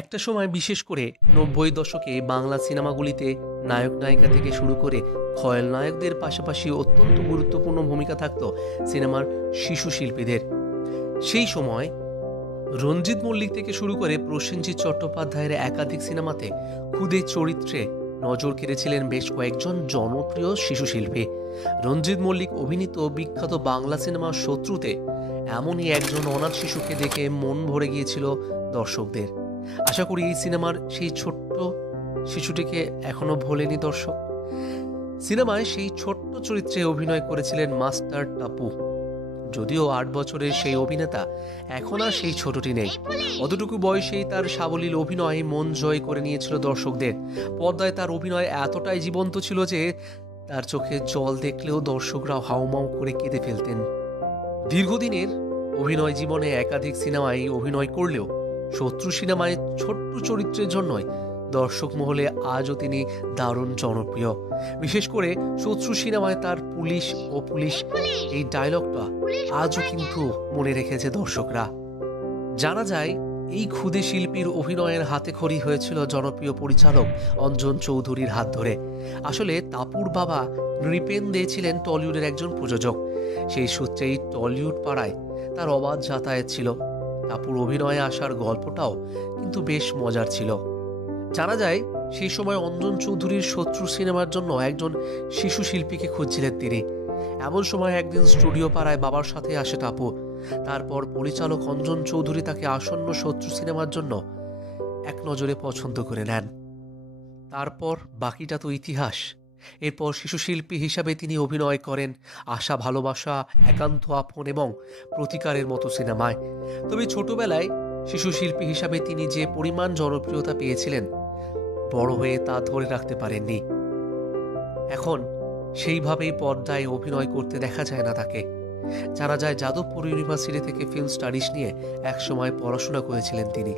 একটা সময় বিশেষ করে ৯০ দশকে বাংলা সিনেমাগুলিতে নায়ক নায়িকা থেকে শুরু করে খলনায়কদের পাশাপাশি অত্যন্ত গুরুত্বপূর্ণ ভূমিকা থাকত সিনেমার শিশু শিল্পীদের। সেই সময় রঞ্জিত মল্লিক থেকে শুরু করে প্রসেনজিৎ চট্টোপাধ্যায়ের একাধিক সিনেমাতে খুদে চরিত্রে নজর কেড়েছিলেন বেশ কয়েকজন জনপ্রিয় শিশু শিল্পী। রঞ্জিত মল্লিক অভিনীত বিখ্যাত বাংলা সিনেমা শত্রুতে এমনই একজন অনাথ শিশুকে দেখে মন ভরে গিয়েছিল দর্শকদের। আশা করি এই সিনেমার সেই ছোট্ট শিশুটিকে এখনো ভোলেনি দর্শক। সিনেমায় সেই ছোট্ট চরিত্রে অভিনয় করেছিলেন মাস্টার টাপু। যদিও ৮ বছরের সেই অভিনেতা এখন আর সেই ছোটটি নেই, অতটুকু বয়সেই তার সাবলীল অভিনয় মন জয় করে নিয়েছিল দর্শকদের। পর্দায় তার অভিনয় এতটাই জীবন্ত ছিল যে তার চোখে জল দেখলেও দর্শকরা হাউমাউ করে কেঁদে ফেলতেন। দীর্ঘদিনের অভিনয় জীবনে একাধিক সিনেমায় অভিনয় করলেও শত্রু সিনেমায় ছোট্ট চরিত্রের জন্যই দর্শক মহলে আজও তিনি দারুণ জনপ্রিয়। বিশেষ করে শত্রু সিনেমায় তার পুলিশ ও পুলিশ এই ডায়লগটা আজও কিন্তু মনে রেখেছে দর্শকরা। জানা যায় এই ক্ষুদে শিল্পীর অভিনয়ের হাতে খড়ি হয়েছিল জনপ্রিয় পরিচালক অঞ্জন চৌধুরীর হাত ধরে। আসলে তাপুর বাবা নৃপেন দে ছিলেন টলিউডের একজন প্রযোজক। সেই সূত্রেই টলিউড পাড়ায় তার অবাধ যাতায়াত ছিল। তাপুর অভিনয়ে আসার গল্পটাও কিন্তু বেশ মজার ছিল। জানা যায় সেই সময় অঞ্জন চৌধুরীর শত্রু সিনেমার জন্য একজন শিশু শিল্পীকে খুঁজছিলেন তিনি। এমন সময় একদিন স্টুডিও পাড়ায় বাবার সাথে আসে টাপু। তারপর পরিচালক অঞ্জন চৌধুরী তাকে আসন্ন শত্রু সিনেমার জন্য এক নজরে পছন্দ করে নেন। তারপর বাকিটা তো ইতিহাস। এরপর শিশু শিল্পী হিসাবে তিনি অভিনয় করেন আশা ভালোবাসা, একান্ত আপন এবং প্রতিকারের মতো সিনেমায়। তবে ছোটবেলায় শিশু শিল্পী হিসাবে তিনি যে পরিমাণ জনপ্রিয়তা পেয়েছিলেন, বড় হয়ে তা ধরে রাখতে পারেননি। এখন সেইভাবেই পর্দায় অভিনয় করতে দেখা যায় না তাকে। জানা যায় যাদবপুর ইউনিভার্সিটি থেকে ফিল্ম স্টাডিজ নিয়ে একসময় পড়াশোনা করেছিলেন তিনি।